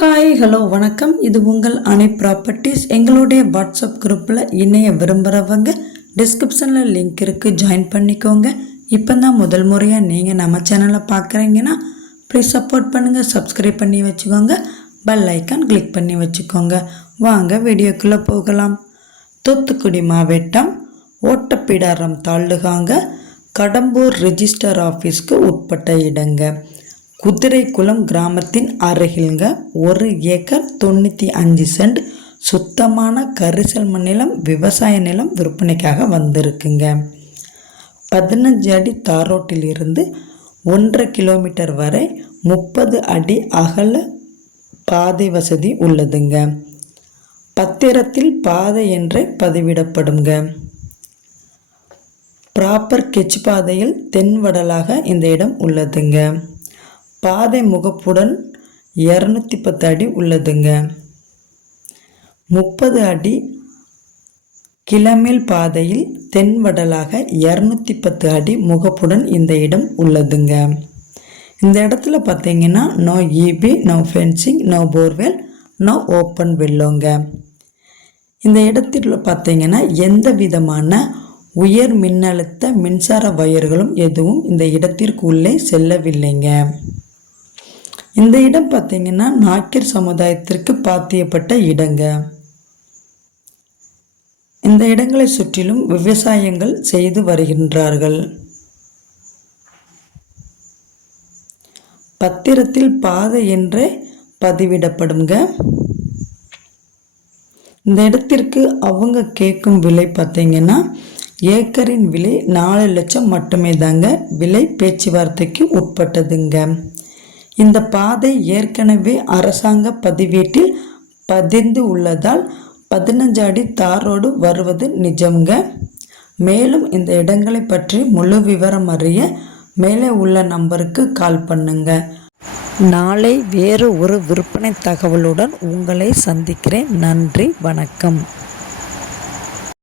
Hi hello வணக்கம். இது உங்கள் அணை ப்ராப்பர்ட்டிஸ் எங்களுடைய வாட்ஸ்அப் குரூப்பில் இணைய விரும்புகிறவங்க டிஸ்கிரிப்ஷனில் லிங்க் இருக்குது ஜாயின் பண்ணிக்கோங்க. இப்போ தான் முதல் முறையாக நீங்கள் நம்ம சேனலை பார்க்குறீங்கன்னா ப்ளீஸ் சப்போர்ட் பண்ணுங்கள் சப்ஸ்கிரைப் பண்ணி வச்சுக்கோங்க பெல் ஐக்கான் கிளிக் பண்ணி வச்சுக்கோங்க. வாங்க வீடியோக்குள்ளே போகலாம். தூத்துக்குடி மாவட்டம் ஓட்டப்பிடாரம் தாலுகாங்க கடம்பூர் ரிஜிஸ்டர் ஆஃபீஸ்க்கு உட்பட்ட இடங்க. குதிரைக்குளம் கிராமத்தின் அருகில்ங்க ஒரு ஏக்கர் தொண்ணூற்றி அஞ்சு சென்ட் சுத்தமான கரிசல் மண் நிலம் விவசாய நிலம் விற்பனைக்காக வந்திருக்குங்க. பதினஞ்சு அடி தாரோட்டில் இருந்து ஒன்றரை கிலோமீட்டர் வரை முப்பது அடி அகல பாதை வசதி உள்ளதுங்க. பத்திரத்தில் பாதை என்றே பதிவிடப்படுங்க. ப்ராப்பர் கெச் பாதையில் தென்வடலாக இந்த இடம் உள்ளதுங்க. பாதை முகப்புடன் இரநூத்தி பத்து அடி உள்ளதுங்க. முப்பது அடி கிளமேல் பாதையில் தென்வடலாக இரநூத்தி பத்து அடி முகப்புடன் இந்த இடம் உள்ளதுங்க. இந்த இடத்துல பார்த்தீங்கன்னா no EB no fencing no borewell no open வெல்லோங்க இந்த இடத்துல பார்த்தீங்கன்னா எந்த விதமான உயர் மின்னழுத்த மின்சார வயர்களும் எதுவும் இந்த இடத்திற்கு உள்ளே செல்லவில்லைங்க. இந்த இடம் பார்த்தீங்கன்னா நாக்கிர் சமுதாயத்திற்கு பாத்தியப்பட்ட இடங்க. இந்த இடங்களை சுற்றிலும் விவசாயங்கள் செய்து வருகின்றார்கள். பத்திரத்தில் பாதை என்றே பதிவிடப்படுங்க. இந்த இடத்திற்கு அவங்க கேட்கும் விலை பார்த்தீங்கன்னா ஏக்கரின் விலை நாலு லட்சம் மட்டுமே தாங்க விலை பேச்சுவார்த்தைக்கு உட்பட்டதுங்க. இந்த பாதை ஏற்கனவே அரசாங்க பதிவேட்டில் பதிந்து உள்ளதால் பதினஞ்சு அடி தாரோடு வருவது நிஜம்ங்க. மேலும் இந்த இடங்களை பற்றி முழு விவரம் அறிய மேலே உள்ள நம்பருக்கு கால் பண்ணுங்க. நாளை வேறு ஒரு விற்பனை தகவலுடன் உங்களை சந்திக்கிறேன். நன்றி வணக்கம்.